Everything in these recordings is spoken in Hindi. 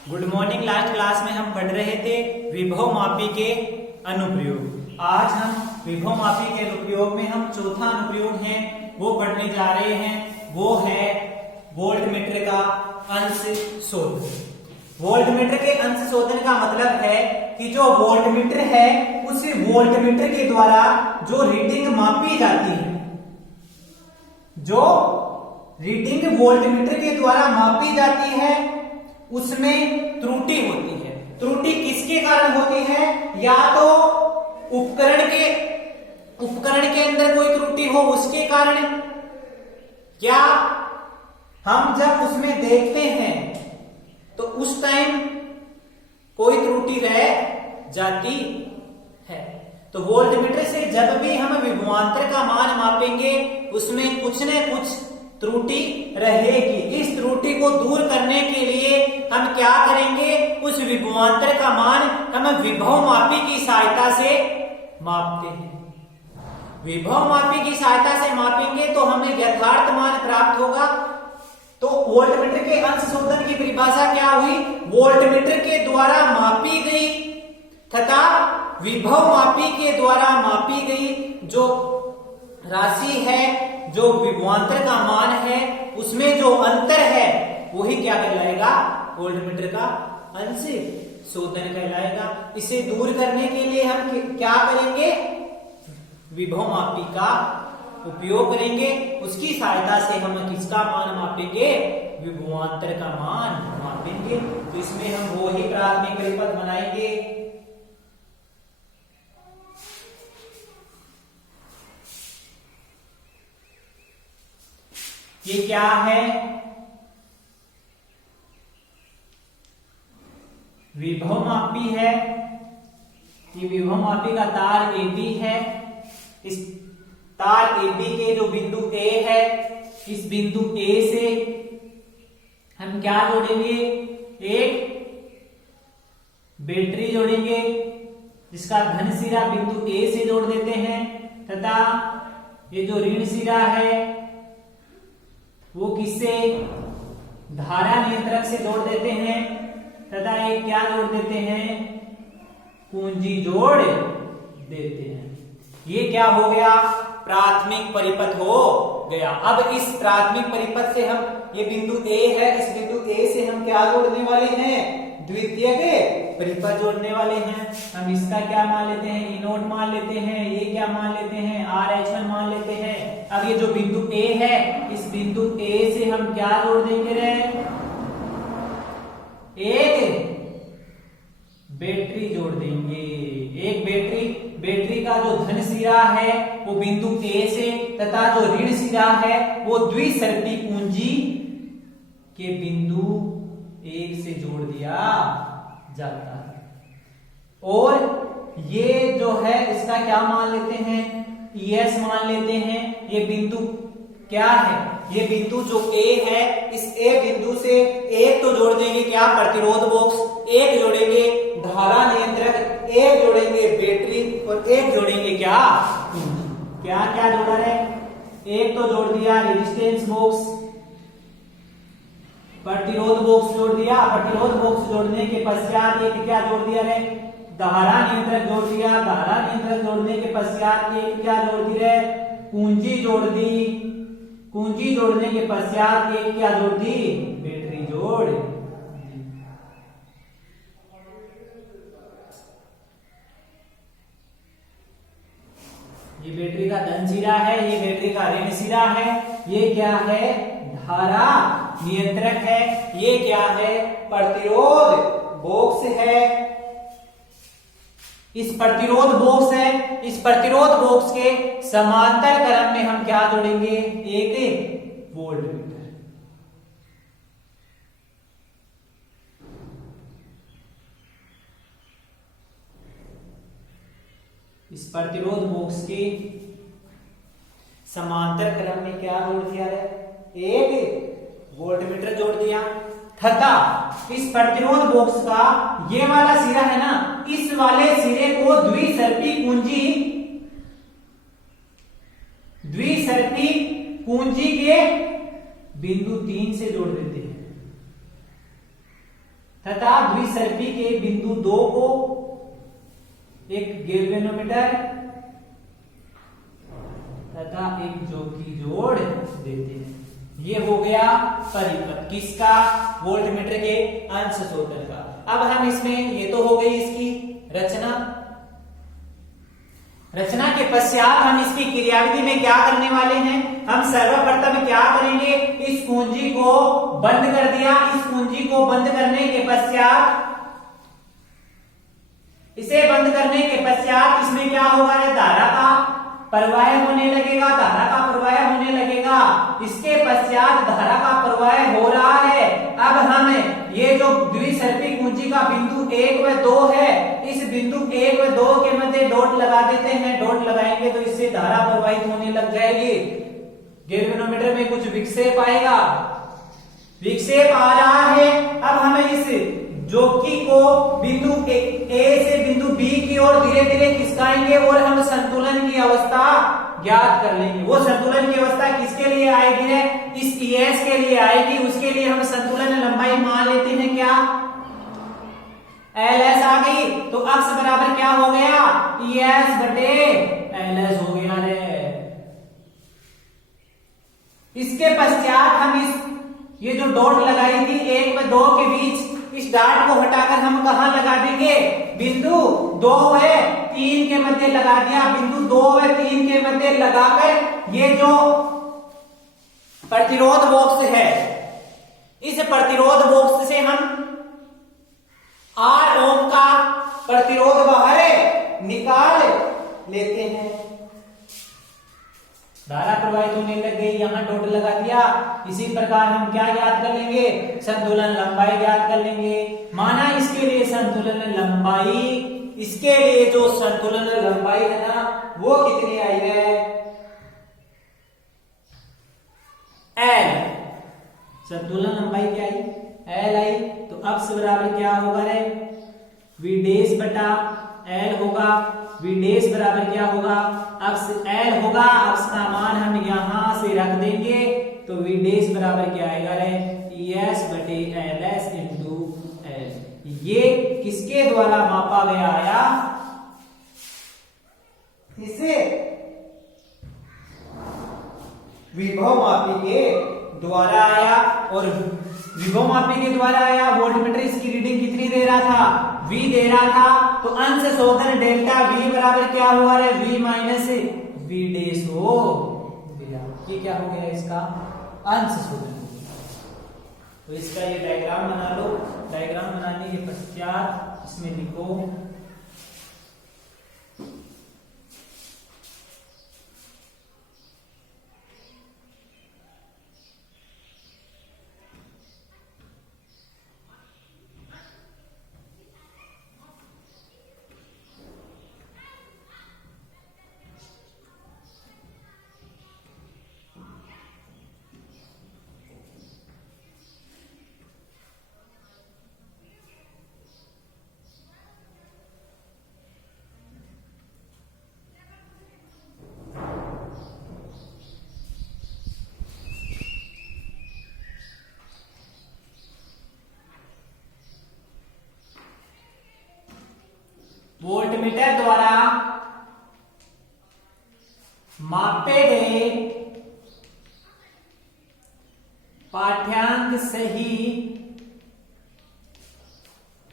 Good morning. लास्ट क्लास में हम पढ़ रहे थे विभव मापी के अनुप्रयोग। आज हम विभव मापी के अनुप्रयोग में हम चौथा अनुप्रयोग है वो पढ़ने जा रहे हैं। वो है वोल्टमीटर का अंश शोधन। वोल्टमीटर के अंश शोधन का मतलब है कि जो वोल्टमीटर है उस वोल्टमीटर के द्वारा जो रीडिंग मापी जाती है, जो रीडिंग वोल्टमीटर के द्वारा मापी जाती है उसमें त्रुटि होती है। त्रुटि किसके कारण होती है? या तो उपकरण के अंदर कोई त्रुटि हो उसके कारण, या हम जब उसमें देखते हैं तो उस टाइम कोई त्रुटि रह जाती है। तो वोल्टमीटर से जब भी हम विभवांतर का मान मापेंगे उसमें कुछ न कुछ त्रुटि रहेगी। इस त्रुटि को दूर करने के लिए हम क्या करेंगे? उस विभवांतर का मान हम विभव मापी की सहायता से मापते हैं। विभव मापी की सहायता से मापेंगे तो हमें यथार्थ मान प्राप्त होगा। तो वोल्टमीटर के अंश शोधन की परिभाषा क्या हुई? वोल्टमीटर के द्वारा मापी गई तथा विभव मापी के द्वारा मापी गई जो राशि है, जो विभवांतर का मान है, उसमें जो अंतर है वही क्या कहलाएगा? वोल्टमीटर का अंश शोधन कहलाएगा। इसे दूर करने के लिए हम क्या करेंगे? विभव मापी का उपयोग करेंगे। उसकी सहायता से हम किसका मान मापेंगे? विभवांतर का मान मापेंगे। तो इसमें हम वो ही प्राथमिक परिपथ बनाएंगे। ये क्या है? विभव मापी है। ये विभव मापी का तार AB है। इस तार AB के जो बिंदु A है, इस बिंदु A से हम क्या जोड़ेंगे? एक बैटरी जोड़ेंगे जिसका धन सिरा बिंदु A से जोड़ देते हैं, तथा ये जो ऋण सिरा है वो किससे? धारा नियंत्रक से जोड़ देते हैं, तथा एक क्या जोड़ देते हैं? कुंजी जोड़ देते हैं। ये क्या हो गया? प्राथमिक परिपथ हो गया। अब इस प्राथमिक परिपथ से हम, ये बिंदु A है, इस बिंदु A से हम क्या जोड़ने वाले हैं? द्वितीयक परिपथ जोड़ने वाले हैं। हम इसका क्या मान लेते हैं? E0 मान लेते हैं। ये क्या मान लेते हैं? RH1 मान लेते हैं। अब ये जो बिंदु A है, इस बिंदु A से हम क्या जोड़ देंगे रे? एक बैटरी जोड़ देंगे। एक बैटरी का जो धन सिरा है वो बिंदु A से, तथा जो ऋण सिरा है वो द्विसर्पी कुंजी के बिंदु 1 से जोड़ दिया जाता है। और ये जो है इसका क्या मान लेते हैं? ES मान लेते हैं। ये बिंदु क्या है? ये बिंदु जो A है, इस A बिंदु से एक तो जोड़ देंगे क्या? प्रतिरोध बॉक्स। एक जोड़ेंगे धारा नियंत्रक, एक जोड़ेंगे बैटरी, और एक जोड़ेंगे क्या? क्या क्या जोड़ा है? एक तो जोड़ दिया रेजिस्टेंस बॉक्स, प्रतिरोध बॉक्स जोड़ दिया। प्रतिरोध बॉक्स जोड़ने के पश्चात एक क्या जोड़ दिया रे? धारा नियंत्रक जोड़ दिया। धारा नियंत्रक जोड़ने के पश्चात एक क्या जोड़ दी रे? कुंजी जोड़ दी। कुंजी जोड़ने के पश्चात एक क्या जोड़ दी? बैटरी जोड़ दी। ये बैटरी का धन सिरा है, ये बैटरी का ऋण सिरा है। ये क्या है? धारा नियंत्रक है। ये क्या है? प्रतिरोध बॉक्स है। इस प्रतिरोध बॉक्स है, इस प्रतिरोध बॉक्स के समांतर क्रम में हम क्या जोड़ेंगे? एक वोल्टमीटर। इस प्रतिरोध बॉक्स के समांतर क्रम में क्या जोड़ दिया है? एक वोल्टमीटर जोड़ दिया, तथा इस प्रतिरोध बॉक्स का ये वाला सिरा है ना, इस वाले सिरे को द्विसर्पी कुंजी के बिंदु 3 से जोड़ देते हैं। तथा द्विसर्पी के बिंदु 2 को एक गैल्वेनोमीटर तथा एक जोकी जोड़ देते हैं। ये हो गया परिपथ किसका? वोल्टमीटर के अंश शोधन का। अब हम इसमें, ये तो हो गई इसकी रचना। रचना के पश्चात हम इसकी क्रियाविधि में क्या करने वाले हैं? हम सर्वप्रथम क्या करेंगे? इस कुंजी को बंद कर दिया। इस कुंजी को बंद करने के पश्चात, इसे बंद करने के पश्चात इसमें क्या होगा? धारा का प्रवाह होने लगेगा, धारा का प्रवाह होने लगेगा। इसके पश्चात धारा का प्रवाह हो रहा है। अब हम ये जो द्विसर्पी कुंजी का बिंदु 1 व 2 है, इस बिंदु 1 व 2 के मध्य डॉट लगा देते हैं। डॉट लगाएंगे तो इससे धारा प्रवाहित होने लग जाएगी। गैल्वेनोमीटर में कुछ विक्षेप आएगा, विक्षेप आ रहा है। अब हमें इस जोकी को बिंदु ए से बिंदु बी की ओर धीरे धीरे खिसकाएंगे और हम संतुलन की अवस्था ज्ञात कर लेंगे। वो संतुलन की अवस्था किसके लिए आएगी है? इस ES के लिए आएगी। उसके लिए हम संतुलन लंबाई मान लेते हैं क्या? LS आ गई। तो अक्ष बराबर क्या हो गया? ES बटे LS हो गया रे। इसके पश्चात हम ये जो डॉट लगाई थी 1 व 2 के बीच, इस डॉट को हटाकर हम कहां लगा देंगे? बिंदु 2 व 3 के मध्य लगा दिया। बिंदु 2 व 3 के मध्य लगाकर ये जो प्रतिरोध बॉक्स है, इस प्रतिरोध बॉक्स से हम 8 ओम का प्रतिरोध बाहर निकाल लेते हैं। धारा प्रवाहित होने लग गई, यहां डॉट लगा दिया। इसी प्रकार हम क्या ज्ञात कर लेंगे? संतुलन लंबाई ज्ञात कर लेंगे। माना इसके लिए संतुलन लंबाई, इसके लिए जो संतुलन लंबाई है ना, वो कितनी आई है? L। संतुलन लंबाई क्या आई? L आई। तो अक्ष बराबर क्या होगा रे? V डैश बटा L होगा। V डैश बराबर क्या होगा? अक्ष L होगा। अक्ष का मान हम यहां से रख देंगे तो V डैश बराबर क्या आएगा रे? ES बटे LS इंटू L। ये किसके द्वारा मापा गया आया? इसे विभव मापी के द्वारा आया। और विभव मापी के द्वारा आया। वोल्टमीटर इसकी रीडिंग कितनी दे रहा था? V दे रहा था। तो अंश शोधन डेल्टा V बराबर क्या हुआ रे? V माइनस V डैश हो गया। ये क्या हो गया? इसका अंश शोधन। तो इसका ये डायग्राम बना लो। डायग्राम बनाने के पश्चात इसमें लिखो वोल्टमीटर द्वारा मापे गए पाठ्यांक सही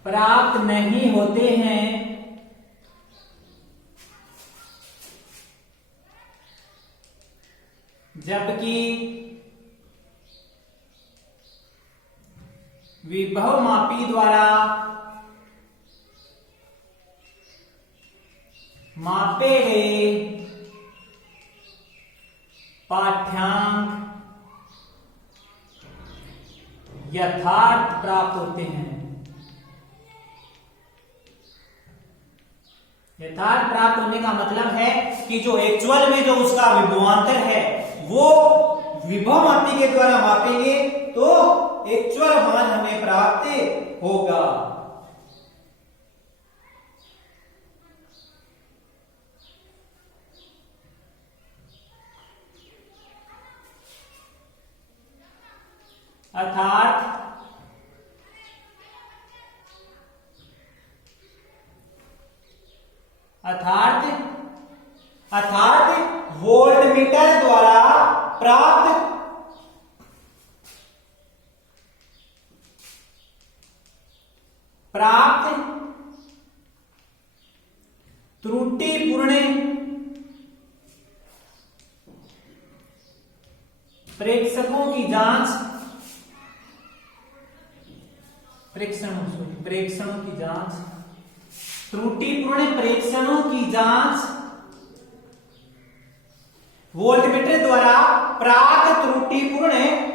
प्राप्त नहीं होते हैं, जबकि विभव मापी द्वारा मापे गए पाठ्यांक यथार्थ प्राप्त होते हैं। यथार्थ प्राप्त होने का मतलब है कि जो एक्चुअल में जो उसका विभवांतर है वो विभव मापी के द्वारा मापेंगे तो एक्चुअल मान हमें प्राप्त होगा। अर्थात अर्थात वोल्टमीटर द्वारा प्राप्त त्रुटिपूर्ण प्रेक्षणों की जांच त्रुटिपूर्ण प्रेक्षणों की जांच वोल्टमीटर द्वारा प्राप्त त्रुटिपूर्ण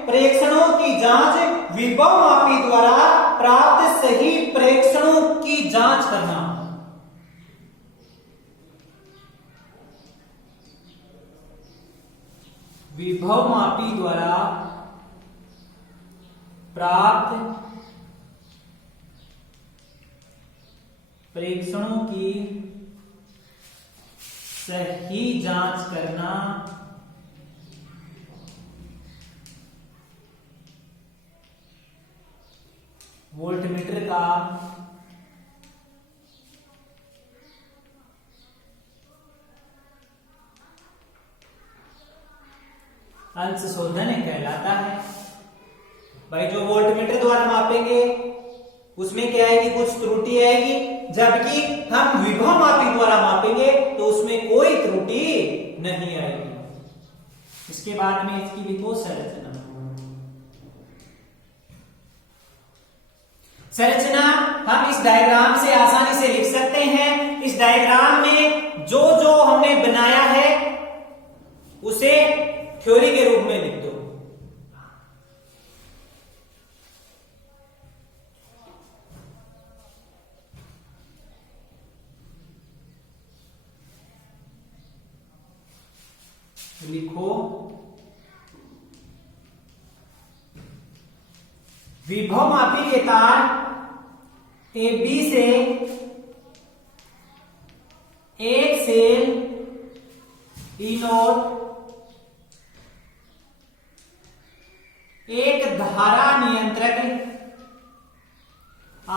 प्रेक्षणों की जांच विभव मापी द्वारा प्राप्त सही प्रेक्षणों की जांच करना। विभव मापी द्वारा प्राप्त प्रेक्षणों की सही जांच करना। वोल्टमीटर का अंश शोधन कहलाता है। भाई जो वोल्टमीटर द्वारा मापेंगे उसमें क्या आएगी, कुछ त्रुटि आएगी, जबकि हम विभव मापी द्वारा मापेंगे तो उसमें कोई त्रुटि नहीं आएगी। इसके बाद में इसकी लिखो संरचना हम इस डायग्राम से आसानी से लिख सकते हैं। इस डायग्राम में जो जो हमने बनाया है उसे थ्योरी के रूप में लिख दो। लिखो विभव मापी के तार AB से एक सेल E0 एक धारा नियंत्रक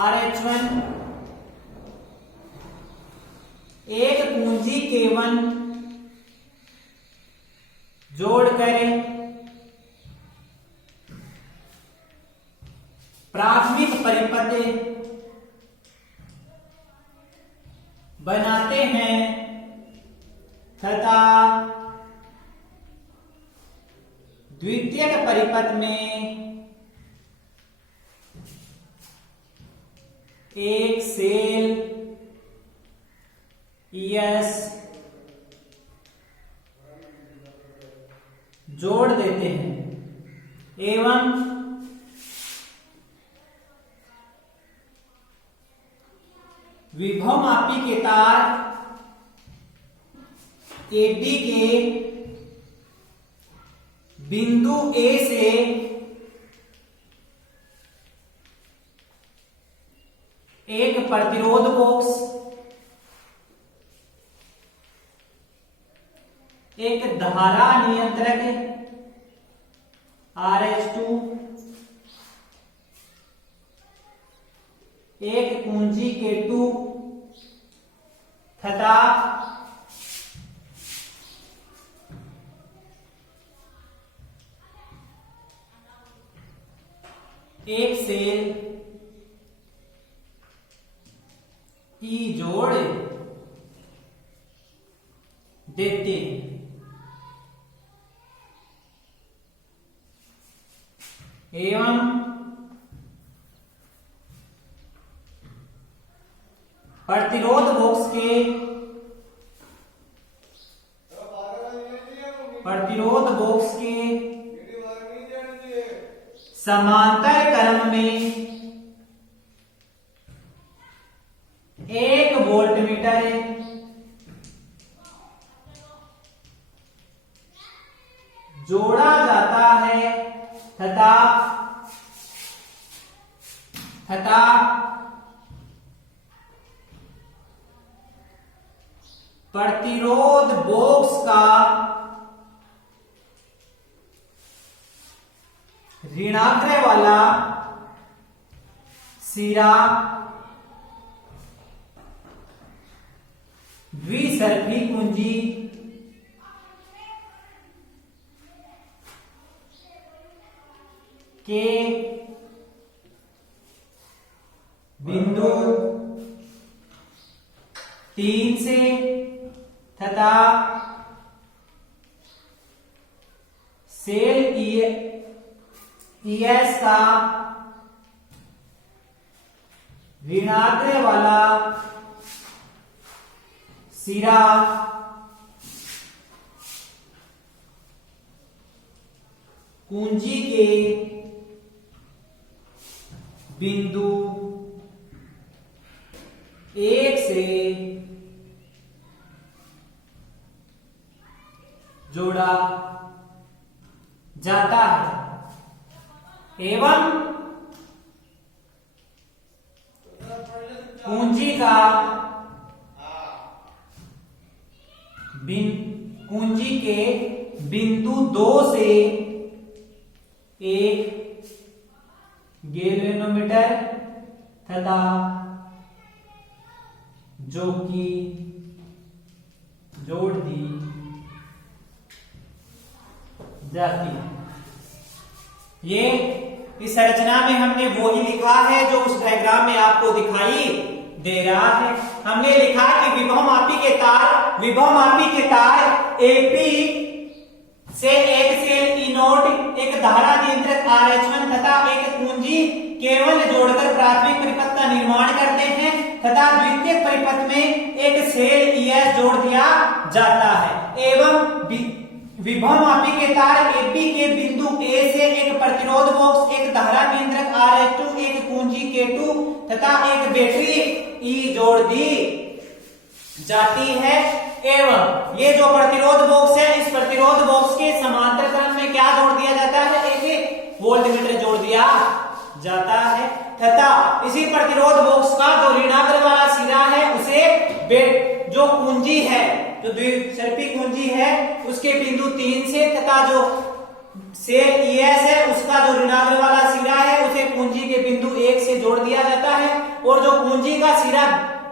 RH1 एक कुंजी K1 जोड़कर प्राथमिक परिपथ बनाते हैं तथा द्वितीयक परिपथ में एक सेल ES जोड़ देते हैं एवं विभव मापी के तार AB के बिंदु A से एक प्रतिरोध बॉक्स, एक धारा नियंत्रक RH2, एक कुंजी K2 तथा एक सेल E जोड़ देते हैं। एवं प्रतिरोध बॉक्स के समांतर क्रम में एक वोल्टमीटर जोड़ा जाता है तथा प्रतिरोध बॉक्स का ऋणाग्र वाला सिरा द्विसरफी कुंजी के बिंदु 3 से तथा सेल ES का ऋणाग्र वाला सिरा कुंजी के बिंदु 1 से जोड़ा जाता है एवं कुंजी का कुंजी के बिंदु 2 से एक गैल्वेनोमीटर तथा जो कि जोड़ दी जाती है। ये इस संरचना में हमने वो ही लिखा है जो उस डायग्राम में आपको दिखाई दे रहा है। हमने लिखा कि विभव मापी के तार एपी से एक सेल ई नोड, एक धारा नियंत्रक RH1 तथा एक कुंजी केवल जोड़कर प्राथमिक परिपथ का निर्माण करते हैं तथा द्वितीयक परिपथ में एक सेल ES जोड़ दिया जाता है एवं विभव मापी के तार AB के बिंदु A से एक प्रतिरोध बॉक्स, एक धारा नियंत्रक RH2, एक कुंजी K2 तथा एक बैटरी E जोड़ दी जाती है एवं ये जो प्रतिरोध बॉक्स है, इस प्रतिरोध बॉक्स के समांतर क्रम में क्या जोड़ दिया जाता है? एक वोल्टमीटर जोड़ दिया जाता है तथा इसी प्रतिरोध बॉक्स का जो ऋणाग्र वाला सिरा है उसे जो कुंजी है, जो द्विसरफी कुंजी है, उसके बिंदु 3 से तथा जो सेल ES है उसका जो ऋणाग्र वाला सिरा है उसे कुंजी के बिंदु 1 से जोड़ दिया जाता है और जो कुंजी का सिरा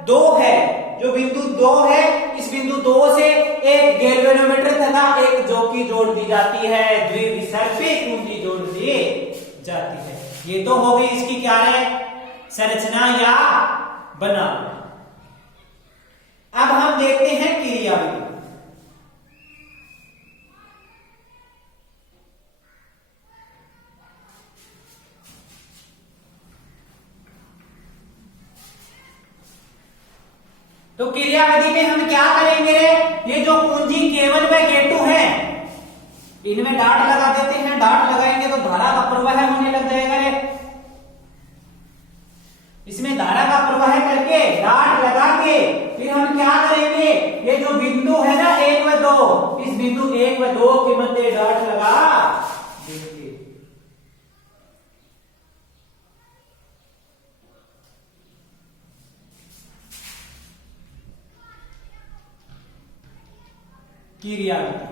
2 है, जो बिंदु 2 है, इस बिंदु 2 से एक गैल्वेनोमीटर तथा एक जोकी जोड़ दी जाती है, द्विसरफी कुंजी जोड़ दी जाती है। ये तो हो गई इसकी क्या है? संरचना या बनावट। अब हम देखते हैं क्रियाविधि। तो क्रियाविधि में हम क्या करेंगे रे? ये जो कुंजी केवल व K2 है, इनमें डाट लगा देते हैं। डाट लगाएंगे तो धारा का प्रवाह होने लग जाएगा रे। इसमें धारा का प्रवाह करके डाट लगा के फिर हम क्या करेंगे? ये जो बिंदु है ना 1 व 2, इस बिंदु 1 व 2 के मध्य डाट लगा देंगे। क्रियाविधि।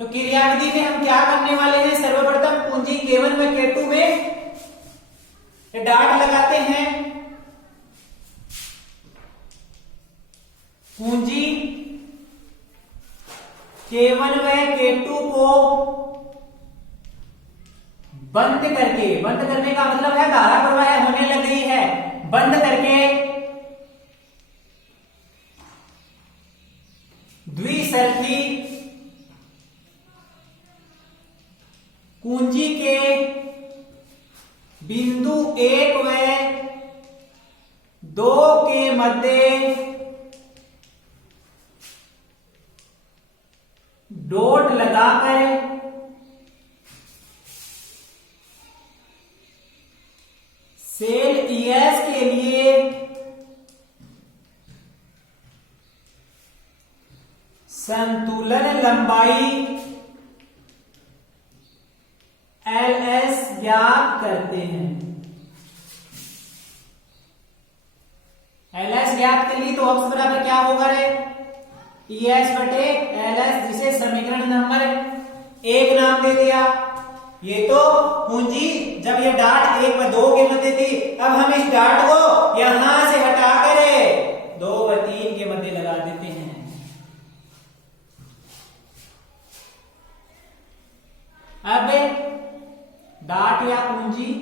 तो क्रियाविधि में हम क्या करने वाले हैं? सर्वप्रथम कुंजी K1 व K2 में डाट लगाते हैं। कुंजी K1 व K2 को बंद करके, बंद करने का मतलब है धारा प्रवाह होने लग गई है, बंद करके द्विसरफी कुंजी के बिंदु 1 व 2 के मध्य डॉट लगाकर सेल ES के लिए संतुलन लंबाई LS ज्ञात करते हैं। LS ज्ञात कर ली तो अक्स बराबर क्या होगा रे? ES बटे LS, जिसे समीकरण नंबर 1 नाम दे दिया। ये तो कुंजी जब ये डाट 1 व 2 के मध्य थी, अब हम इस डाट को यहां से हटा कर 2 व 3 अब डॉट या कुंजी,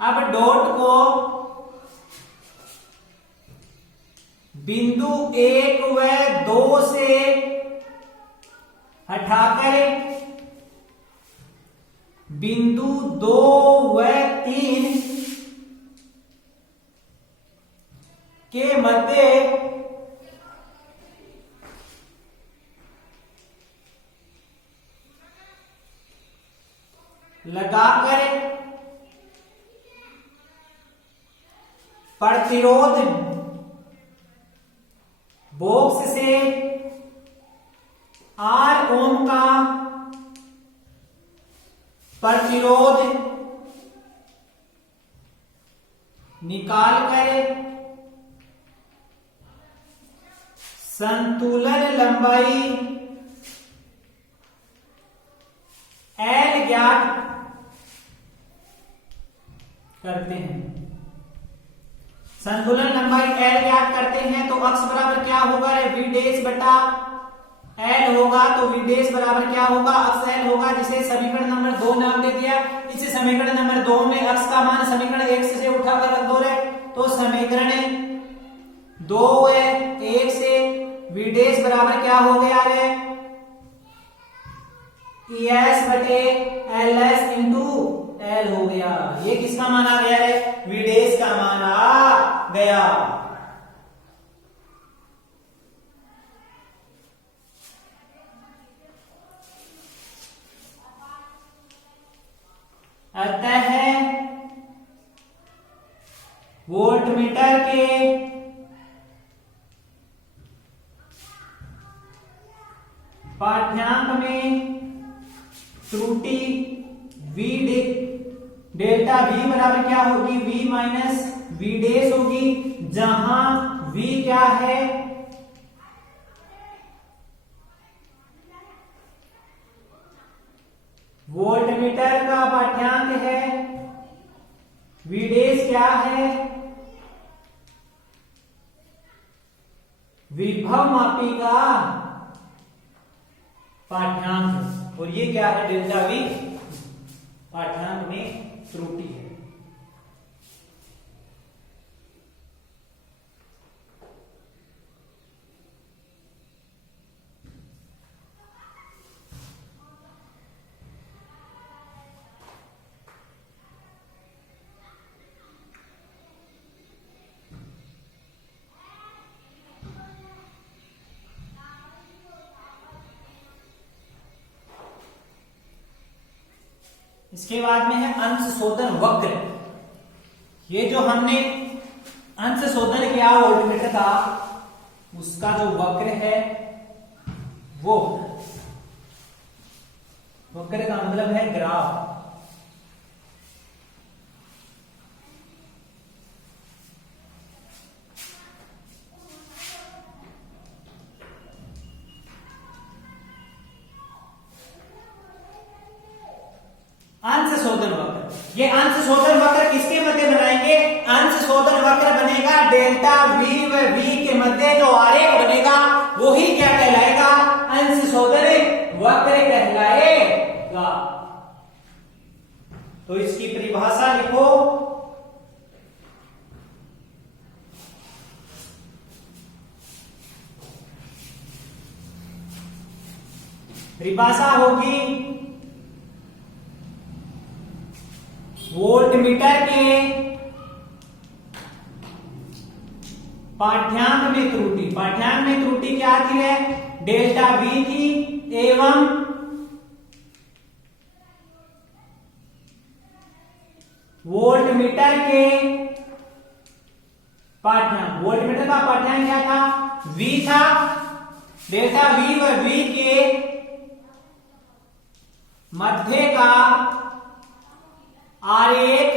अब डॉट को बिंदु 1 व 2 से हटाकर बिंदु 2 व 3 के मध्य लगाकर प्रतिरोध बॉक्स से R ओम का प्रतिरोध निकाल कर संतुलन लंबाई L ज्ञात करते हैं। संतुलन लंबाई L ज्ञात करते हैं तो अक्स बराबर क्या होगा, v डैश बटा L होगा। तो v डैश बराबर क्या होगा, अक्स L होगा, जिसे समीकरण नंबर 2 नाम दे दिया। इसे समीकरण नंबर 2 में अक्स का मान समीकरण 1 से उठाकर रख दो रे, तो समीकरण 2 है 1 से v डैश बराबर क्या हो गया रे, ES बटे LS इंटू L हो गया। ये किसका मान आ गया रे, v डैश का मान आ गया। अतः वोल्टमीटर के पाठ्यांक में त्रुटि v डेल्टा v बराबर क्या होगी, v माइनस v डैश होगी, जहां v क्या है, वोल्टमीटर का पाठ्यांक है, v डैश क्या है, विभव मापी का पाठ्यांक, और ये क्या है, डेल्टा v पाठ्यांक में त्रुटि है। इसके बाद में है अंश शोधन वक्र। ये जो हमने अंश शोधन किया वोल्टमीटर का, उसका जो वक्र है, वो वक्र का मतलब है ग्राफ। अंश शोधन वक्र, ये अंश शोधन वक्र किसके मध्य बनाएंगे, अंश शोधन वक्र बनेगा डेल्टा v व v के मध्य जो आरेख बनेगा वही क्या कहलाएगा, अंश शोधन वक्र कहलाएगा। तो इसकी परिभाषा लिखो, परिभाषा होगी वोल्टमीटर के पाठ्यांक में त्रुटि, पाठ्यांक में त्रुटि क्या थी है, डेल्टा v थी, एवं वोल्टमीटर के पाठ्यांक, वोल्टमीटर का पाठ्यांक क्या था, v था, डेल्टा v व v के मध्य का आरेख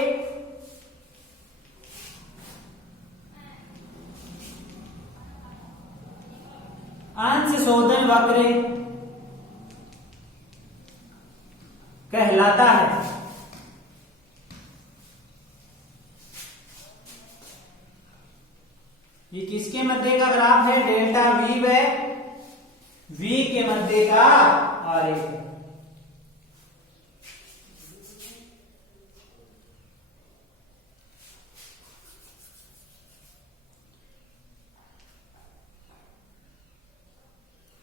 अंश शोधन वक्र कहलाता है। ये किसके मध्य का ग्राफ है, डेल्टा v व V के मध्य का आरेख।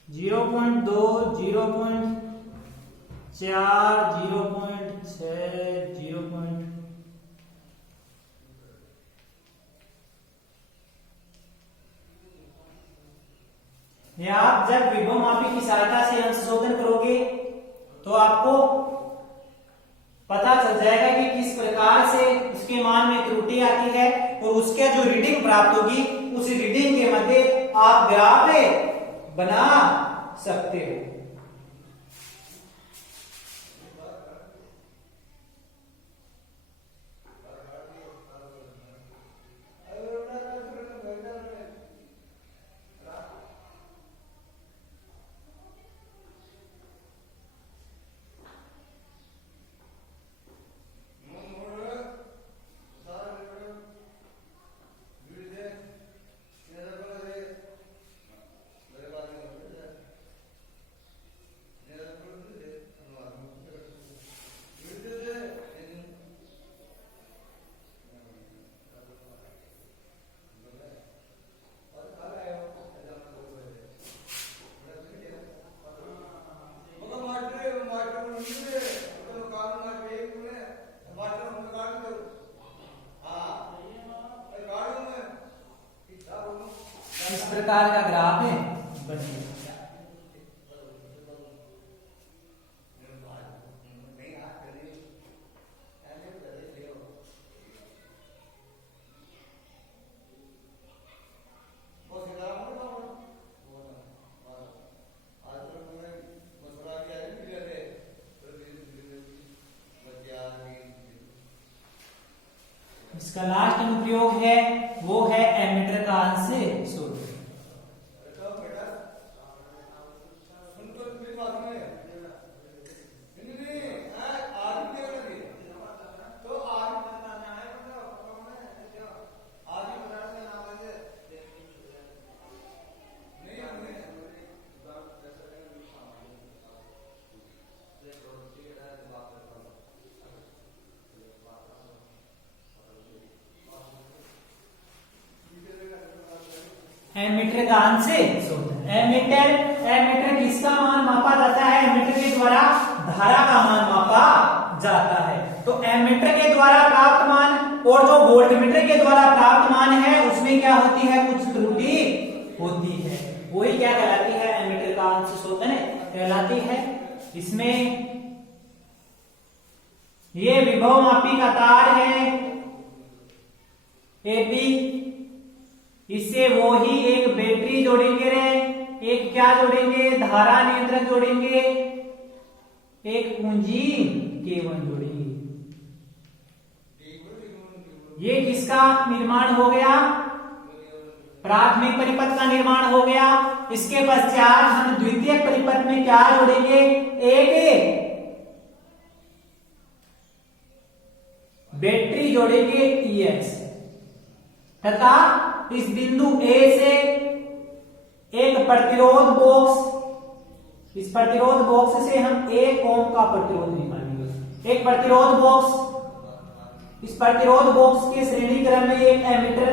Zero point 2, 0.4, 0.6, 0. आप जब विभव मापी की सहायता से अंश शोधन करोगे तो आपको पता चल जाएगा कि किस प्रकार से उसके मान में त्रुटि आती है और उसके जो रीडिंग प्राप्त होगी उस रीडिंग के मध्य आप ग्राफ बना सकते हो। इस प्रकार का ग्राफ है बनेगा। इसका लास्ट अनुप्रयोग है वो है एमीटर का अंश शोधन। एमीटर का अंश शोधन। एमीटर किसका मान मापा जाता है? एमीटर के द्वारा धारा का मान मापा जाता है। तो एमीटर के द्वारा प्राप्त मान और जो वोल्टमीटर के द्वारा प्राप्त मान है उसमें क्या होती है? कुछ त्रुटि होती है। वही क्या कहलाती है? एमीटर का अंश शोधन कहलाती है। इसमें ये विभव मापी का तार है एबी, इससे वो ही एक बैटरी जोड़ेंगे रे, एक क्या जोड़ेंगे? धारा नियंत्रक जोड़ेंगे, एक पूंजी K1 जोड़ेंगे। ये किसका निर्माण हो गया? प्राथमिक परिपथ का निर्माण हो गया। इसके पश्चात हम द्वितीयक परिपथ में क्या जोड़ेंगे? एक बैटरी जोड़ेंगे EX तथा इस बिंदु A से एक प्रतिरोध बॉक्स, इस प्रतिरोध बॉक्स से हम 1 ओम का प्रतिरोध निकालेंगे। एक प्रतिरोध बॉक्स, इस प्रतिरोध बॉक्स के श्रेणी क्रम में एक एमीटर,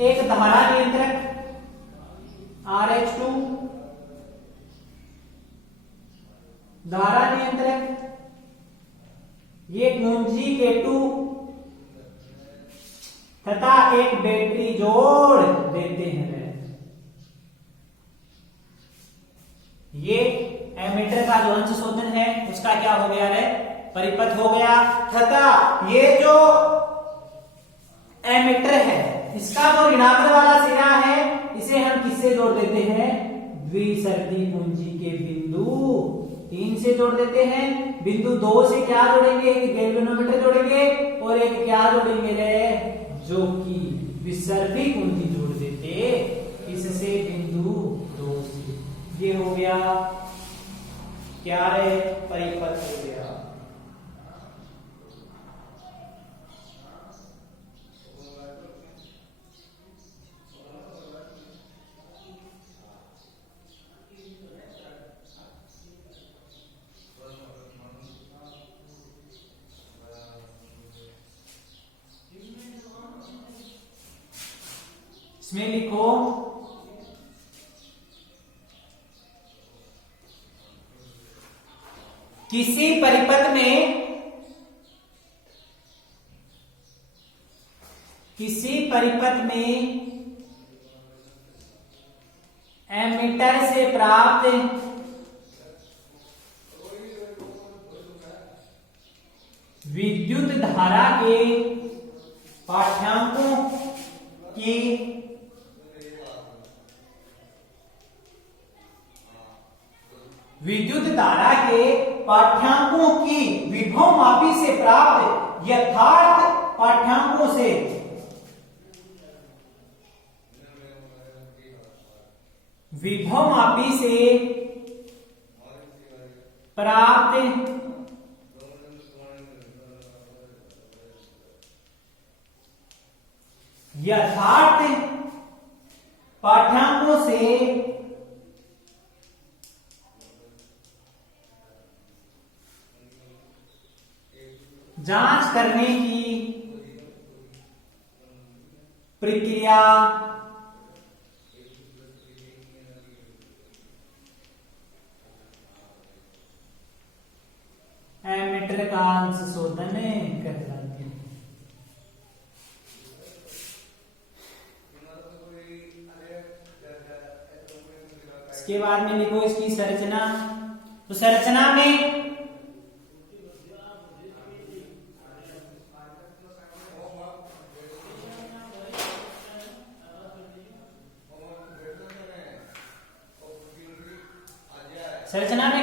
एक धारा नियंत्रक RH2, धारा नियंत्रक, ये कुंजी K2 तथा एक बैटरी जोड़ देते हैं। ये एमीटर का जो अंश शोधन है उसका क्या हो गया रे? परिपथ हो गया। तथा ये जो एमीटर है इसका जो ऋणात्मक वाला सिरा है इसे हम किससे जोड़ देते हैं? द्विसरदी कुंजी के बिंदु 3 से जोड़ देते हैं। बिंदु 2 से क्या जोड़ेंगे? एक गैल्वेनोमीटर जोड़ेंगे और एक क्या जोड़ेंगे रे? जो कि विसर्पी कुंजी जोड़ देते इससे बिंदु 2 से। ये हो गया क्या रे? परिपथ हो गया। इसमें लिखो किसी परिपथ में एमीटर से प्राप्त विद्युत धारा के पाठ्यांकों की विभव मापी से प्राप्त यथार्थ पाठ्यांकों से विभव मापी से प्राप्त यथार्थ पाठ्यांकों से जांच करने की प्रक्रिया एमीटर का अंश शोधन कहलाती है। इसके बाद में लिखो इसकी संरचना। तो संरचना में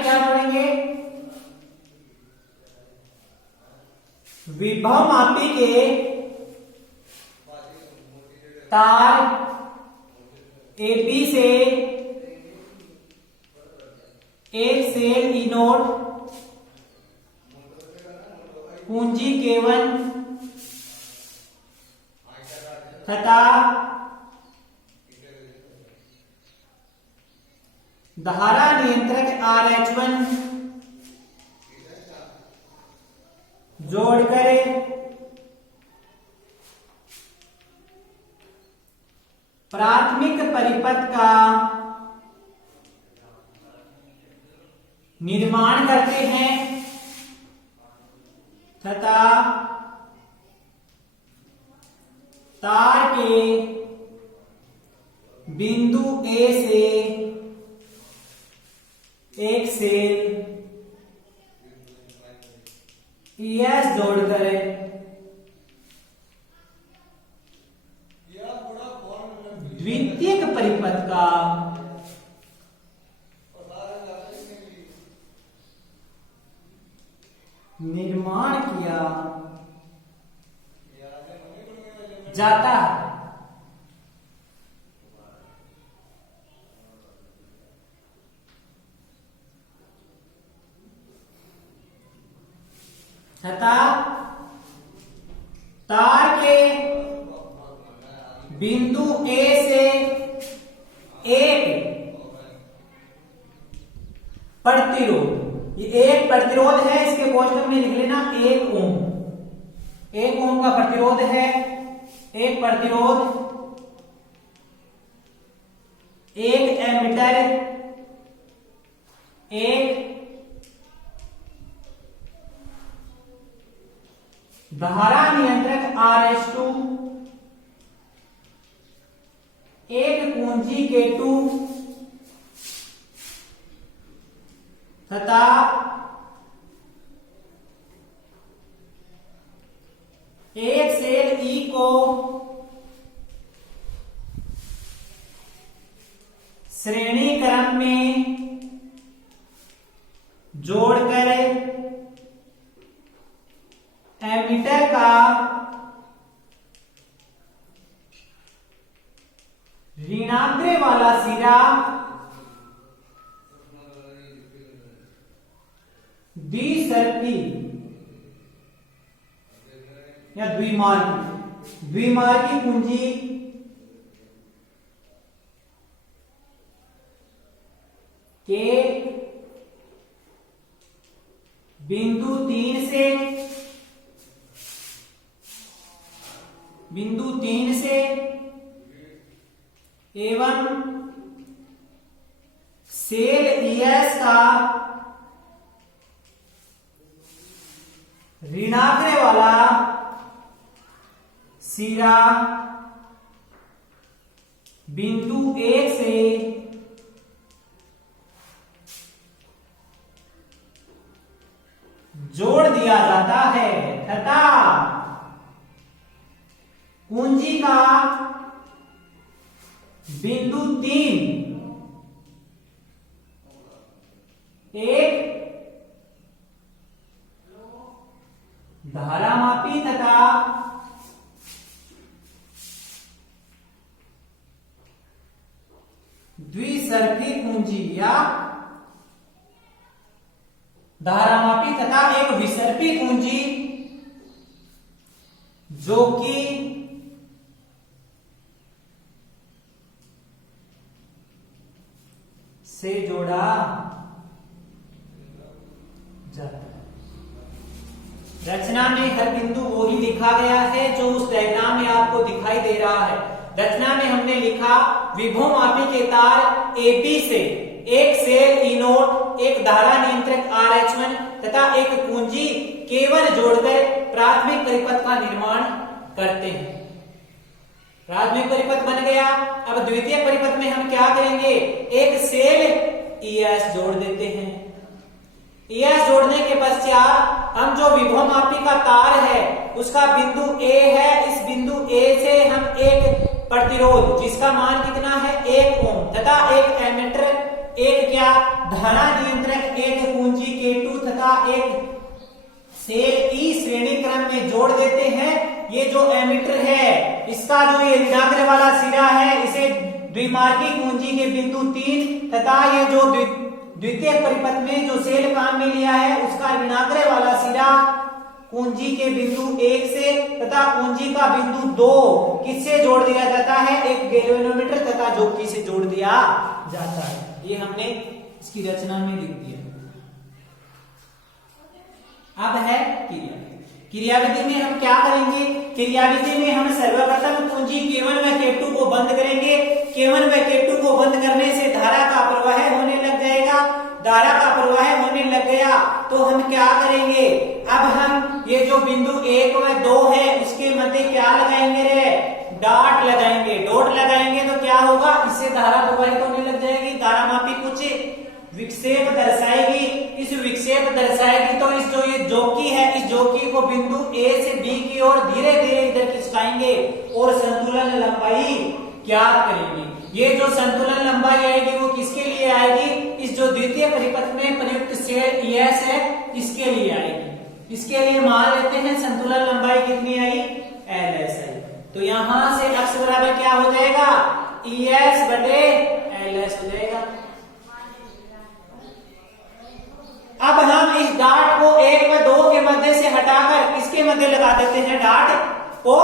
क्या जोड़ेंगे? विभव मापी के तार एपी से एक सेल इनोड कुंजी K1 तथा धारा नियंत्रक RH1 जोड़कर प्राथमिक परिपथ का निर्माण करते हैं तथा तार के बिंदु A से एक सेल ES जोड़कर द्वितीयक परिपथ का निर्माण किया जाता है। तथा तार के बिंदु A से एक प्रतिरोध, ये एक प्रतिरोध है, इसके कोष्टक में लिख लेना 1 ओम। 1 ओम का प्रतिरोध है। एक प्रतिरोध, एक एमीटर, एक धारा नियंत्रक RH2, एक कुंजी K2 तथा एक सेल E को श्रेणी क्रम में जोड़कर एमीटर का ऋणाग्र वाला सिरा द्विसर्पी या द्विमार्गी कुंजी के बिंदु 3 से एवं सेल ईएस का ऋणाग्र वाला सिरा बिंदु 1 से जोड़ दिया जाता है तथा कुंजी का बिंदु 3 एक धारामापी तथा द्विसरफी कुंजी या धारामापी तथा एक विसर्पी कुंजी जो कि से जोड़ा जाता है। रचना में हर बिंदु वो ही लिखा गया है जो उस डायग्राम में आपको दिखाई दे रहा है। रचना में हमने लिखा विभवमापी के तार AB से एक सेल E0, एक धारा नियंत्रक RH1 तथा एक कुंजी K1 जोड़कर प्राथमिक परिपथ का निर्माण करते हैं। प्राथमिक परिपथ बन गया। अब द्वितीय परिपथ में हम क्या करेंगे, एक सेल ES जोड़ देते हैं। ES जोड़ने के पश्चात हम जो विभवमापी का तार है उसका बिंदु A है, इस बिंदु A से हम एक प्रतिरोध जिसका मान कितना है 1 ओम तथा एक एमीटर, एक क्या धारा नियंत्रक, एक कुंजी K2 तथा एक सेल E श्रेणी क्रम में जोड़ देते हैं। ये जो एमीटर है इसका जो ये ऋणाग्र वाला सिरा है इसे द्विमार्गी कुंजी के बिंदु 3 तथा ये जो द्वितीय परिपथ में जो सेल काम में लिया है उसका ऋणाग्र वाला सिरा कुंजी के बिंदु 1 से तथा कुंजी का बिंदु 2 किससे जोड़ दिया जाता है, एक गैल्वेनोमीटर तथा जोकी से जोड़ दिया जाता है। ये हमने इसकी रचना में लिख दिया। अब है क्रियाविधि में हम क्या करेंगे, क्रियाविधि में हम सर्वप्रथम कुंजी K1 व K2 को बंद करेंगे। K1 व K2 को बंद करने से धारा का प्रवाह होने लग जाएगा। धारा का प्रवाह होने लग गया तो हम क्या करेंगे, अब हम ये जो बिंदु 1 व 2 है उसके मध्य क्या लगाएंगे रे, डॉट लगाएंगे। डॉट लगाएंगे तो क्या होगा, इससे धारा प्रवाहित होने लग जाएगी। धारामापी कुछ विक्षेप दर्शाएगी। इस विक्षेप दर्शाएगी तो इस जो ये जोकी है इस जोकी को बिंदु A से B की ओर धीरे धीरे इधर खिसकाएंगे और संतुलन लंबाई ज्ञात करेंगे। ये जो संतुलन लंबाई आएगी वो किसके लिए आएगी, इस जो द्वितीय परिपथ में प्रयुक्त सेल ES है इसके लिए आएगी। इसके लिए मान लेते हैं संतुलन लंबाई कितनी आई, LS आई। तो यहां से x बराबर क्या हो जाएगा, ES बटे LS हो जाएगा। अब हम इस डाट को 1 व 2 के मध्य से हटाकर किसके मध्य लगा देते हैं, डाट को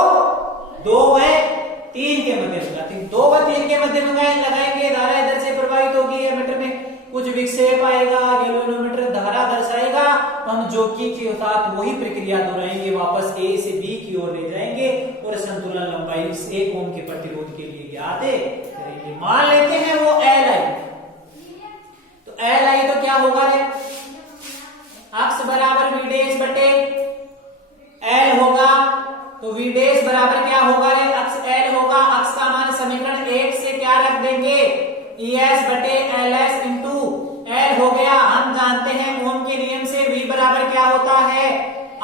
2 व 3 के मध्य लगाते हैं। 2 व 3 के मध्य लगाएंगे, धारा इधर से प्रवाहित होगी, एमीटर में कुछ विक्षेप आएगा, गैल्वेनोमीटर धारा दर्शाएगा। तो हम जोकी के साथ वही प्रक्रिया दोहराएंगे, वापस A से B की ओर ले जाएंगे और संतुलन लंबाई इस 1 ओम के प्रतिरोध के लिए ज्ञात करेंगे। मान लेते हैं वो L आई, तो L आई तो क्या होगा रे, अक्स बराबर V डैश बटे L होगा। तो V डैश बराबर क्या होगा रे, अक्स L होगा। अक्स का मान समीकरण 1 से क्या रख देंगे, ES बटे LS इंटू L हो गया। हम जानते हैं ओम के नियम से V बराबर क्या होता है,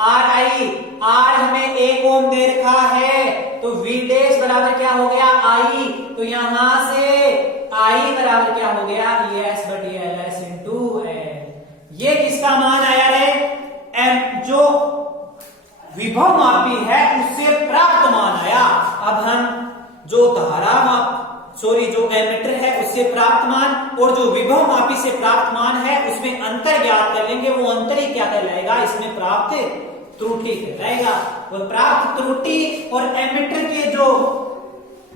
RI। R हमें 1 ओम दे रखा है तो V डैश बराबर क्या हो गया, I। तो यहां से I बराबर क्या हो गया, ES बटे LS इंटू L। ये किसका मान आया रे, M जो विभवमापी है उससे प्राप्त मान आया। अब हम जो जो एमीटर है उससे प्राप्त मान और जो विभवमापी से प्राप्त मान है उसमें अंतर ज्ञात कर लेंगे। वो अंतर ही क्या कहलाएगा, इसमें प्राप्त त्रुटि कहलाएगा। वो प्राप्त त्रुटि और एमीटर के जो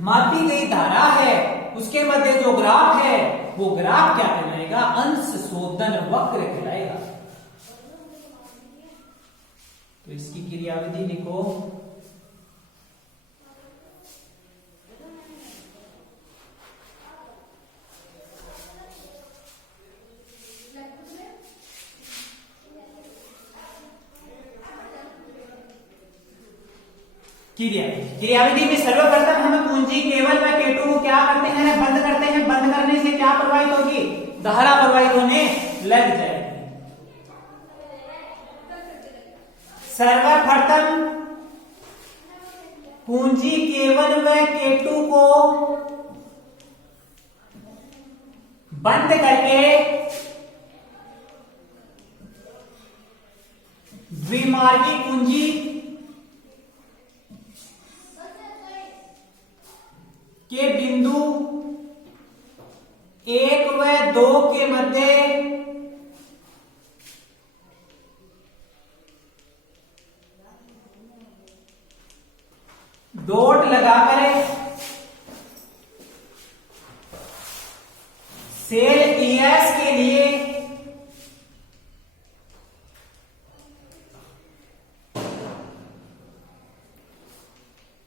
मापी गई धारा है उसके मध्य जो ग्राफ है वो ग्राफ क्या कहलाएगा, अंश शोधन वक्र कहलाएगा। तो इसकी क्रियाविधि लिखो, क्रियाविधि में सर्वप्रथम हम कुंजी K1 व K2 को क्या करते हैं, बंद करते हैं। बंद करने से क्या प्रवाहित होगी, धारा प्रवाहित होने लग जाएगी। सर्वप्रथम कुंजी K1 व K2 को बंद करके द्विमार्गी कुंजी के बिंदु 1 व 2 के मध्य डॉट लगाकर सेल ES के लिए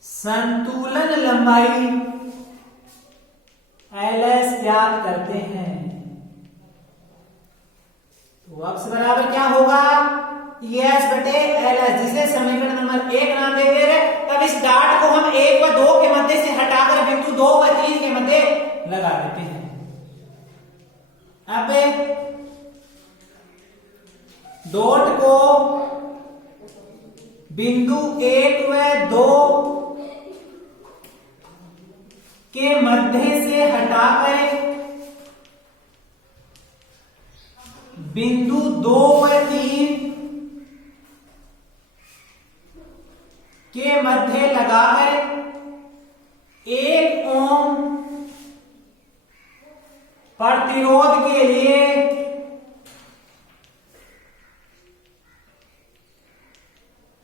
संतुलन लंबाई LS ज्ञात करते हैं। तो अक्स बराबर क्या होगा, ES बटे LS, जिसे समीकरण नंबर 1 नाम दे दे रहे। तब इस डाट को हम 1 व 2 के मध्य से हटाकर बिंदु 2 व 3 के मध्य लगा देते हैं। अब डॉट को बिंदु 1 व 2 के मध्य से हटाकर बिंदु 2 व 3 के मध्य लगाकर 1 ओम प्रतिरोध के लिए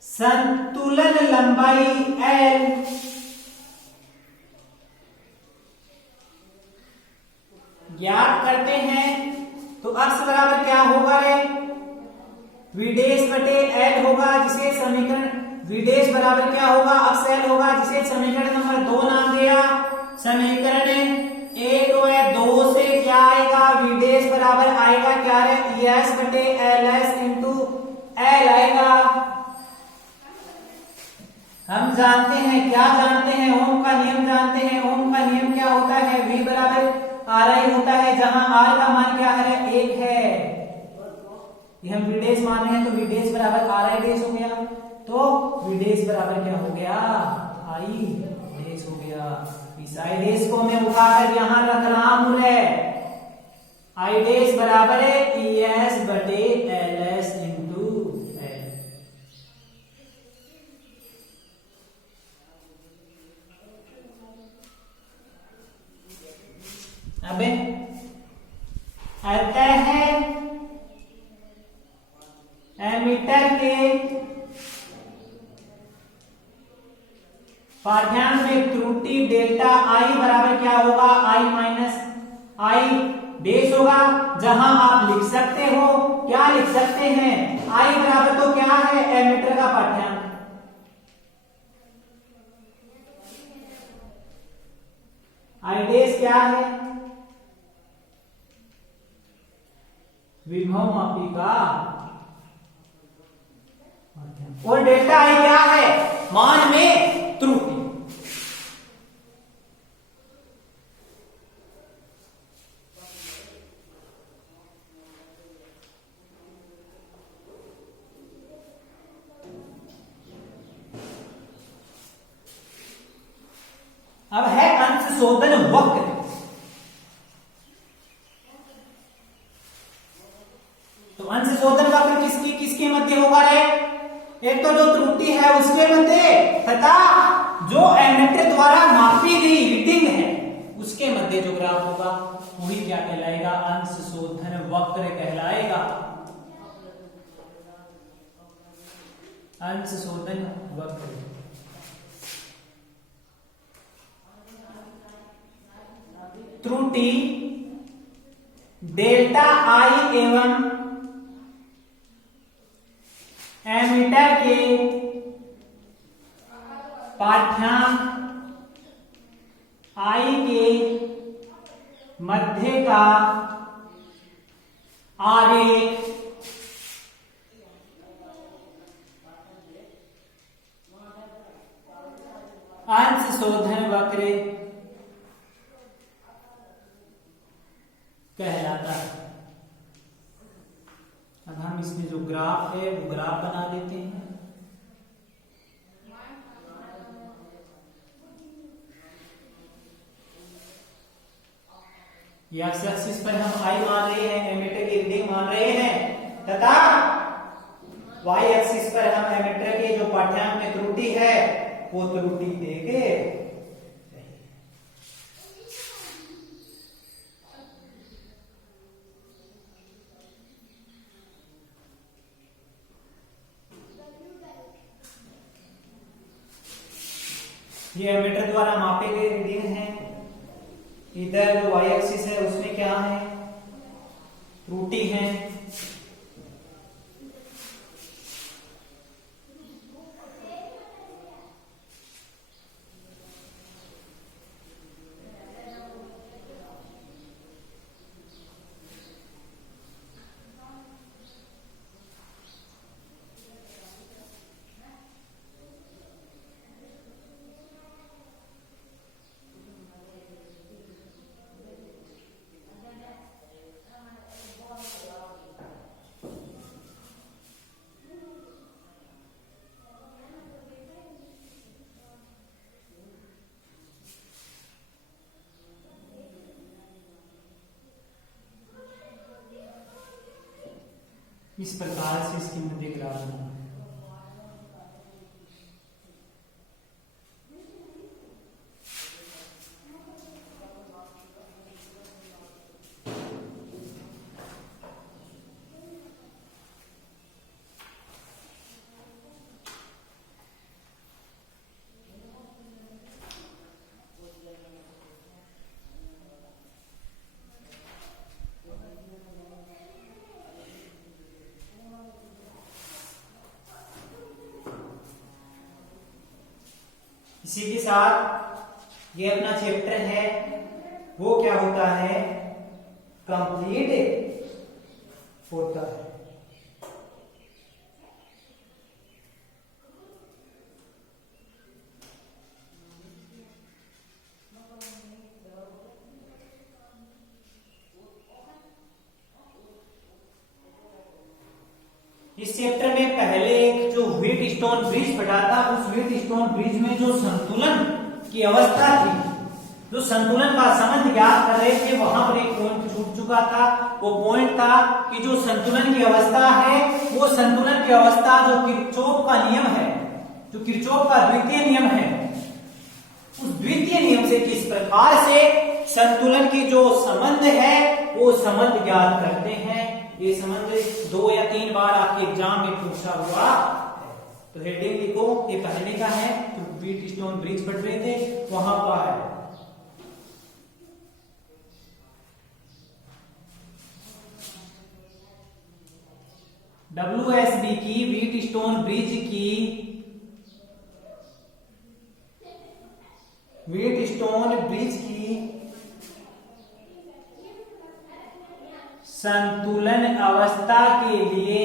संतुलन लंबाई L ज्ञात करते हैं। तो अक्स बराबर क्या होगा रे, विडेश बटे L होगा, जिसे समीकरण विडेश बराबर क्या होगा, अक्स L होगा, जिसे समीकरण नंबर 2 नाम दिया। समीकरण 1 व 2 से क्या आएगा, विडेश बराबर आएगा क्या रे, ES बटे LS इंटू L आएगा। हम जानते हैं, क्या जानते हैं, ओम का नियम जानते हैं। ओम का नियम क्या होता है, V बराबर RI होता है, जहां R का मान क्या है, 1 है। ये हम विडेश मान रहे हैं, तो विडेश बराबर RI डेश हो गया। तो विडेश बराबर क्या हो गया, I डेश हो गया। इस I डेश को मैं उठाकर यहां रख रहा हूं रे। I डेश बराबर है ES बटे LS इंटू L। अब अतः एमीटर के पाठ्यांश में त्रुटि डेल्टा I बराबर क्या होगा, I माइनस I डेश होगा। जहां आप लिख सकते हो, क्या लिख सकते हैं, I बराबर तो क्या है, एमीटर का पाठ्यांक, I डेश क्या है, विभव मापी का, और डेल्टा I क्या है, मान में त्रुटि। अब है अंश शोधन वक्र। तो अंश शोधन वक्र किसके मध्य होगा रे, एक तो जो त्रुटि है उसके मध्य, तथा जो एमीटर द्वारा मापी गई रीडिंग है उसके मध्य जो ग्राफ होगा वही क्या कहलाएगा, अंश शोधन वक्र कहलाएगा। अंश शोधन वक्र। त्रुटि डेल्टा I एवं एमीटर के पाठ्यांक I के मध्य का आरेख शोधन वक्र कहलाता है। अब हम इसमें जो ग्राफ है वो ग्राफ बना लेते हैं। एक्स एक्सिस पर हम आई मान रहे हैं, एमीटर की रीडिंग मान रहे हैं, तथा वाई एक्सिस पर हम एमीटर की जो पाठ्यांक में त्रुटि है वो त्रुटि देंगे। ये एमीटर द्वारा मापे गए रीडिंग है। इधर जो वाई एक्सिस है उसमें क्या है, त्रुटि है। इस प्रकार से इसकी मध्य ग्राफ बना। इसी के साथ ये अपना चैप्टर है वो क्या होता है, कंप्लीट होता है। इस चैप्टर में पहले एक जो व्हीटस्टोन ब्रिज पढ़ा था, उस व्हीटस्टोन ब्रिज में जो संतुलन की अवस्था थी, जो संतुलन का संबंध ज्ञात कर रहे थे, वहां पर एक पॉइंट छूट चुका था। वो पॉइंट था कि जो संतुलन की अवस्था है, वो संतुलन की अवस्था जो किरचॉफ का नियम है, जो किरचॉफ का द्वितीय नियम है, उस द्वितीय नियम से किस प्रकार से संतुलन की जो संबंध है वो संबंध ज्ञात करते हैं। ये संबंध 2 या 3 बार आपके एग्जाम में पूछा हुआ है। तो हेडिंग लिखो, ये पहले का है, तो व्हीटस्टोन ब्रिज पढ़ रहे थे वहां का है। WSB की व्हीटस्टोन ब्रिज की संतुलन अवस्था के लिए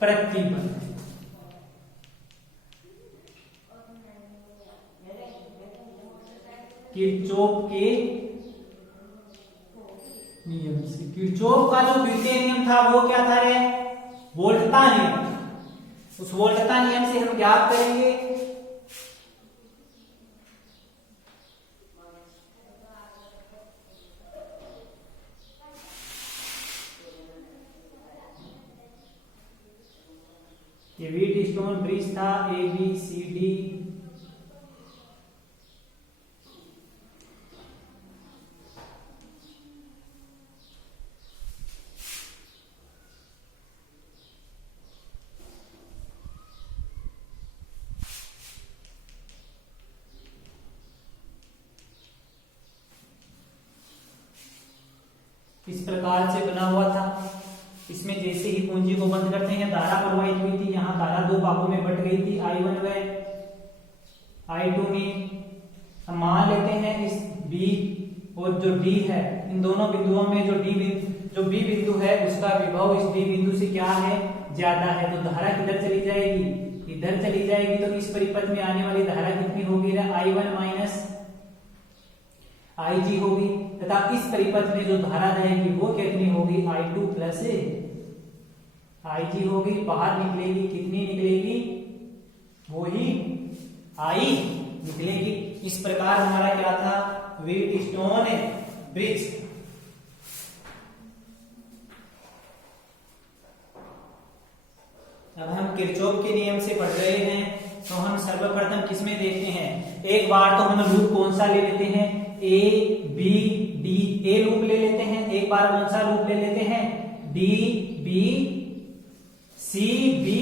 प्रतिबंध, किरचॉफ के नियम से। किरचॉफ का जो द्वितीय नियम था वो क्या था रे, वोल्टता नियम। उस वोल्टता नियम से हम ज्ञात करेंगे ये व्हीटस्टोन ब्रिज था ABCD, इस प्रकार से बना हुआ था। इसमें जैसे ही पूंजी को बंद करते हैं, धारा प्रवाहित हुई थी, यहाँ धारा 2 भागों में बट गई थी, I1 व I2 में। हम मान लेते हैं इस B और जो D है, इन दोनों बिंदुओं में जो D जो बी बिंदु है उसका विभव इस बी बिंदु से क्या है, ज्यादा है, तो धारा किधर चली जाएगी, इधर चली जाएगी। तो इस परिपथ में आने वाली धारा कितनी होगी, I1 माइनस IG होगी, तथा इस परिपथ में जो धारा जाएगी वो कितनी होगी, I2 प्लस IG होगी। बाहर निकलेगी, कितनी निकलेगी, वो ही I निकलेगी। इस प्रकार हमारा क्या था, व्हीटस्टोन ब्रिज। अब हम किरचॉफ के नियम से पढ़ रहे हैं, तो हम सर्वप्रथम किसमें देखते हैं, एक बार तो हम लूप कौन सा ले लेते हैं, A B D, A loop ले लेते हैं। एक बार कौन सा लूप ले लेते हैं, D B C B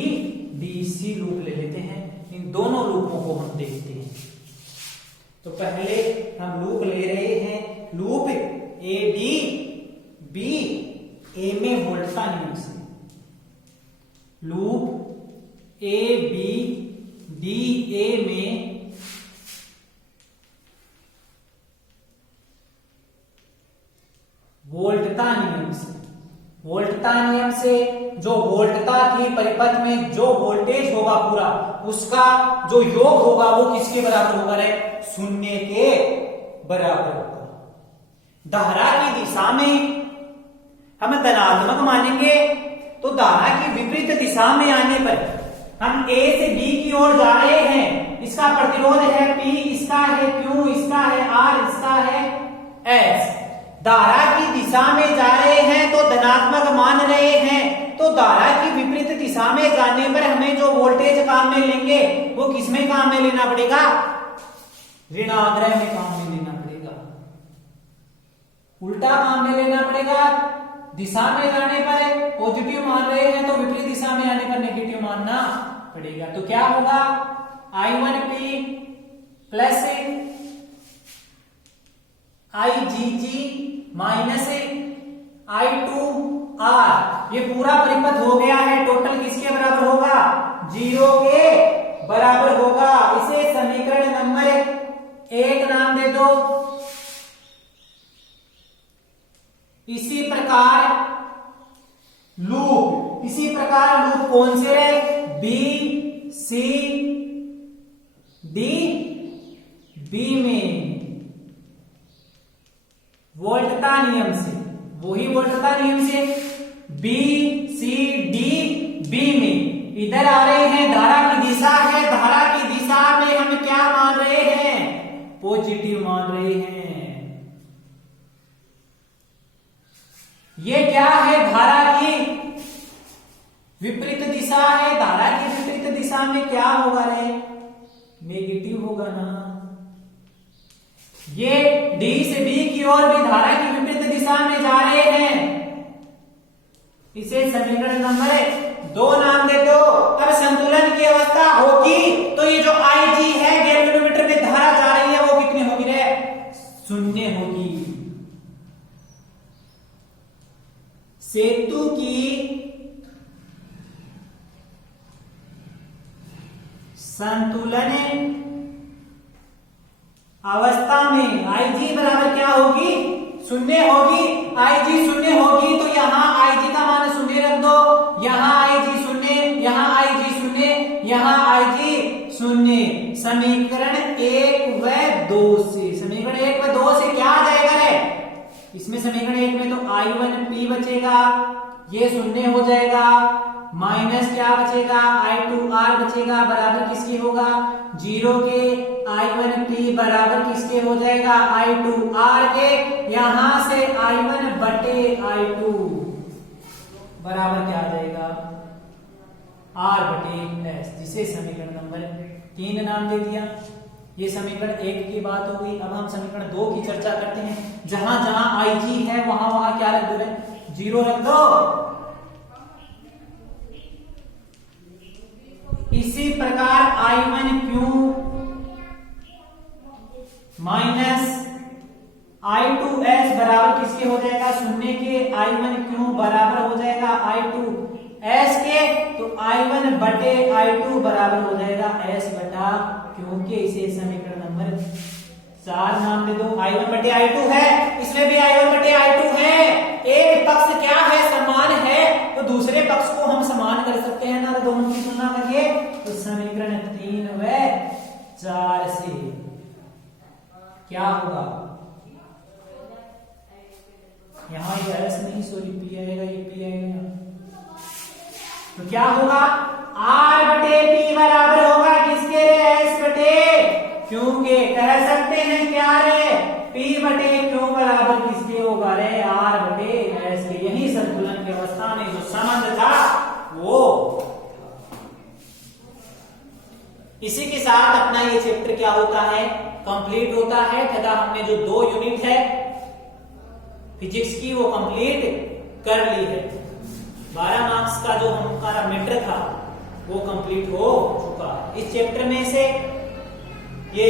D C loop ले लेते हैं। इन दोनों लूपों को हम देखते हैं। तो पहले हम लूप ले रहे हैं, loop A D B A में वोल्टता नियम से, loop A B D A में वोल्टता नियम से, वोल्टता नियम से जो वोल्टता थी परिपथ में, जो वोल्टेज होगा पूरा उसका जो योग होगा वो किसके बराबर होगा रे, शून्य के बराबर होगा। धारा की दिशा में हम धनात्मक मानेंगे, तो धारा की विपरीत दिशा में आने पर हम A से B की ओर जा रहे हैं, इसका प्रतिरोध है P, इसका है Q, इसका है R, इसका है S। धारा की दिशा में जा रहे हैं तो धनात्मक मान रहे हैं, तो धारा की विपरीत दिशा में जाने पर हमें जो वोल्टेज काम में लेंगे वो किसमें काम में लेना पड़ेगा, ऋणाग्रह में काम में लेना पड़ेगा, उल्टा काम में लेना पड़ेगा। दिशा में जाने पर पॉजिटिव मान रहे हैं तो विपरीत दिशा में आने पर नेगेटिव मानना पड़ेगा। तो क्या होगा, I1P plus IGG minus I2R, ये पूरा परिपथ हो गया है, टोटल किसके बराबर होगा, 0 के बराबर होगा। इसे समीकरण नंबर 1 नाम दे दो। इसी प्रकार लूप कौन से है, बी सी डी, बी में वोल्टता नियम से, वही वोल्टता नियम से बी सी डी बी में इधर आ रहे हैं, धारा की दिशा है, धारा की दिशा में हम क्या मान रहे हैं, पॉजिटिव मान रहे हैं। ये क्या है, धारा की विपरीत दिशा है, धारा की विपरीत दिशा में क्या होगा रे, नेगेटिव होगा ना। ये डी से बी की ओर भी धारा की विपरीत दिशा में जा रहे हैं, इसे समीकरण नंबर 2 नाम दे दो। तब संतुलन की अवस्था होगी, तो ये जो IG है, 1.5 किलोमीटर में धारा जा रही है, वो कितनी होगी रे, 0 होगी। सेतु की संतुलन अवस्था में IG बराबर क्या होगी, 0 होगी। IG 0 होगी तो यहां IG का मान 0 रख दो, यहां IG 0, यहां IG 0, यहां IG 0। समीकरण 1 व 2 से, समीकरण 1 व 2 से क्या आ जाएगा रे, इसमें समीकरण 1 में तो I1P बचेगा, ये 0 हो जाएगा, माइनस क्या बचेगा, I2R बचेगा, बराबर किसके होगा, 0 के। I1P बराबर किसके हो जाएगा, I2R के। यहां से I1 बटे I2 बराबर क्या आ जाएगा, R बटे S, जिसे समीकरण नंबर 3 नाम दे दिया। ये समीकरण 1 की बात हो गई। अब हम समीकरण 2 की चर्चा करते हैं। जहां जहां IG है वहां वहां क्या रख दो, 0 रख दो। इसी प्रकार I1Q माइनस I2S बराबर किसके हो जाएगा, 0 के। I1Q बराबर हो जाएगा I2S के, तो I1 बटे I2 बराबर हो जाएगा S बटा Q के। इसे समीकरण नंबर 4 नाम दे दो। I1 बटे I2 है, इसमें भी I1 बटे I2 है। एक पक्ष क्या है, समान है, तो दूसरे पक्ष को हम समान कर सकते हैं ना, दोनों की तुलना करके। तो समीकरण 3 व 4 से क्या होगा, यहां ये एस नहीं, सॉरी पी आएगा, ये पी आएगा, तो क्या होगा, आर बटे पी बराबर होगा किसके रे, एस बटे क्यू के। कह सकते हैं क्या रे, पी बटे क्यू बराबर किसके होगा रे, आर बटे एस के। यही संतुलन की अवस्था में जो संबंध था वो। इसी के साथ अपना ये चैप्टर क्या होता है, कंप्लीट होता है, तथा हमने जो 2 यूनिट है फिजिक्स की वो कंप्लीट कर ली है। 12 मार्क्स का जो हमारा मैटर था वो कंप्लीट हो चुका। इस चैप्टर में से ये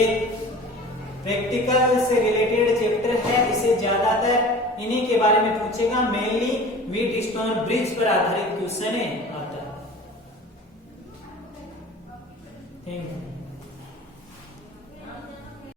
प्रैक्टिकल से रिलेटेड चैप्टर है, इसे ज्यादातर इन्हीं के बारे में पूछेगा, मेनली व्हीटस्टोन ब्रिज पर आधारित क्वेश्चन आता है। Thank you.